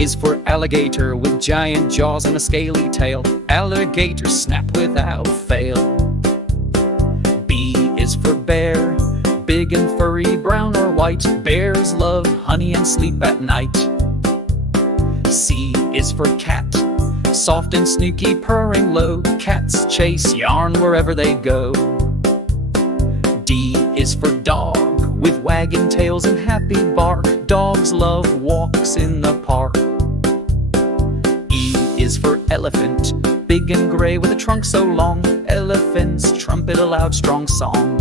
is for alligator with giant jaws and a scaly tail. Alligator snap without fail. B is for bear, big and furry, brown or white. Bears love honey and sleep at night. C is for cat, soft and sneaky, purring low. Cats chase yarn wherever they go. D is for dog, with wagging tails and happy bark. Dogs love walks in the park. E is for elephant, big and gray with a trunk so long. Elephants trumpet a loud strong song.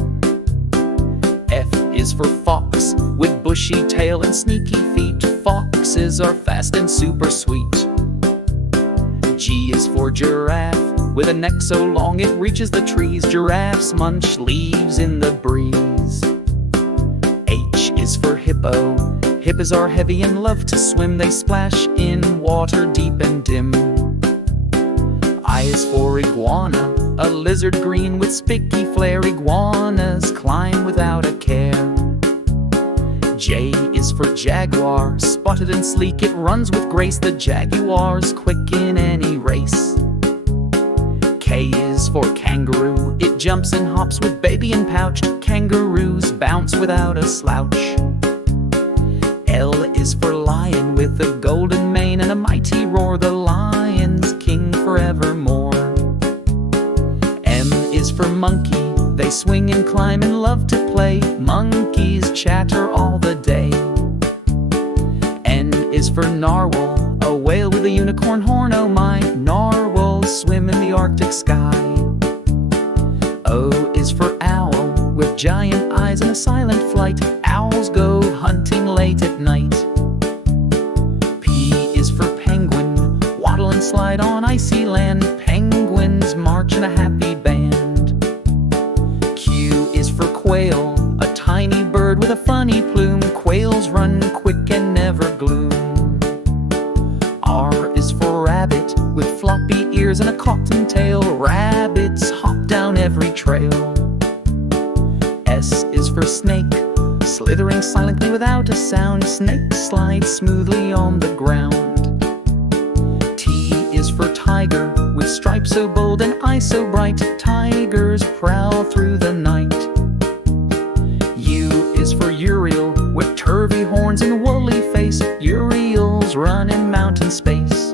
F is for fox, with bushy tail and sneaky feet. Foxes are fast and super sweet. G is for giraffe, with a neck so long it reaches the trees. Giraffes munch leaves in the breeze. H is for hippo. Hippos are heavy and love to swim. They splash in water deep and dim. I is for iguana, a lizard green with spiky flare. Iguanas climb without a care. J is for jaguar, spotted and sleek, it runs with grace. The jaguar's quick in any race. K is for kangaroo, it jumps and hops with baby and pouch. Kangaroos bounce without a slouch. L is for lion, with a golden mane and a mighty roar. The lion's king forevermore. M is for monkey, they swing and climb and love to play. Monkeys chatter all the day. N is for narwhal, a whale with a unicorn horn. Oh my, narwhals swim in the Arctic sky. O is for owl, with giant eyes and a silent flight. Owls go hunting late at night. P is for penguin, waddle and slide on icy land. Penguins march in a happy band. Q is for quail, a tiny bird with a funny plume. Quails run quick and never gloom. R is for rabbit, with floppy ears and a cottontail. Rabbits hop down every trail. S is for snake, slithering silently without a sound. Snakes slide smoothly on the ground. T is for tiger, with stripes so bold and eyes so bright. Tigers prowl through the night. U is for urial, with turvy horns and woolly face. Urials run in mountain space.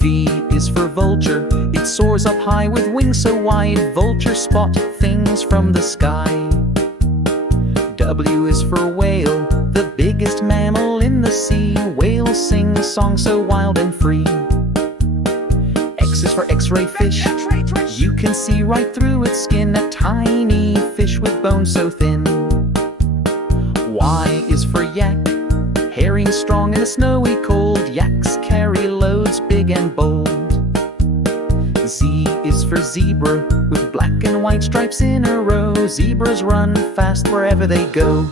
V is for vulture, it soars up high with wings so wide. Vultures spot things from the sky. W is for whale, the biggest mammal in the sea. Whales sing songs so wild and free. X is for X-ray fish, you can see right through its skin. A tiny fish with bones so thin. Y is for yak, hairy and strong in the snowy cold. Yaks carry loads big and bold. Z is for zebra, with black and white stripes in a row. Zebras run fast wherever they go.